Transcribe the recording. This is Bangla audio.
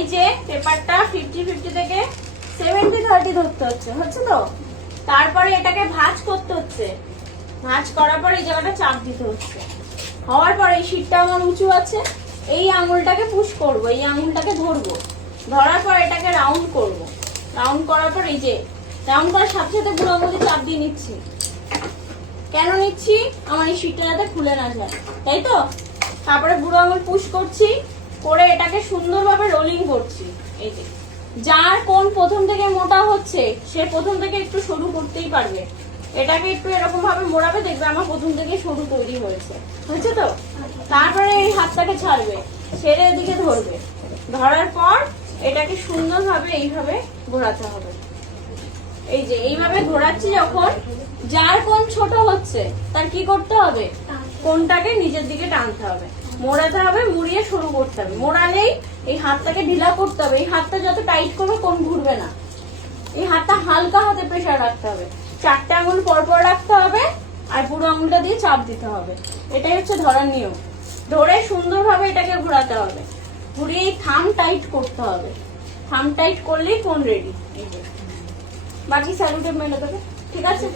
এই যে পেপারটা 50-50 থেকে 70-30 ধরতে হচ্ছে, হচ্ছে তো। তারপরে এটাকে ভাঁজ করতে হচ্ছে, ভাঁজ করার পর এই জায়গাটা চাপ দিতে হচ্ছে। হওয়ার পর এই শীটটা আমার উঁচু আছে, এই আঙুলটাকে পুশ করব, এই আঙুলটাকে ধরবো, ধরার পর এটাকে রাউন্ড করব। রাউন্ড করার পর এই যে রাউন্ড করার সাথে সাথে বুড়ো আঙুল দিয়ে চাপ দিয়ে নিচ্ছি। কেন নিচ্ছি? আমার এই শীটটা যাতে খুলে না যায়, তাই তো। তারপরে বুড়ো আঙুল পুশ করছি, করে এটাকে সুন্দরভাবে রোলিং করছি। এই যে যার কোন প্রথম থেকে মোটা হচ্ছে সে প্রথম থেকে একটু সরু করতেই পারবে। এটাকে একটু এরকম ভাবে মোড়াবে, দেখবে আমার প্রথম থেকে সরু তৈরি হয়েছে, হয়েছে তো। তারপরে এই হাতটাকে ছাড়বে, ছেড়ে এদিকে ধরবে, ধরার পর এটাকে সুন্দরভাবে এইভাবে ঘোরাতে হবে। এই যে এইভাবে ঘোরাচ্ছি যখন, যার কোন ছোট হচ্ছে তার কি করতে হবে, কোনটাকে নিজের দিকে টানতে হবে, মোড়াতে হবে, মুড়িয়ে শুরু করতে হবে। মোড়ালেই এই হাতটাকে ঢিলা করতে হবে। এই হাতটা যত টাইট করবে কোন ঘুরবে না। এই হাতটা হালকা হাতে প্রেসার রাখতে হবে, 4টে আঙুল পরপর রাখতে হবে, আর পুরো আঙুলটা দিয়ে চাপ দিতে হবে। এটাই হচ্ছে ধরার নিয়ম। ধরে সুন্দরভাবে এটাকে ঘোরাতে হবে, ঘুরিয়ে থাম টাইট করতে হবে। থাম টাইট করলেই কোন রেডি। বাকি স্যালুটের মেনে দেবে, ঠিক আছে।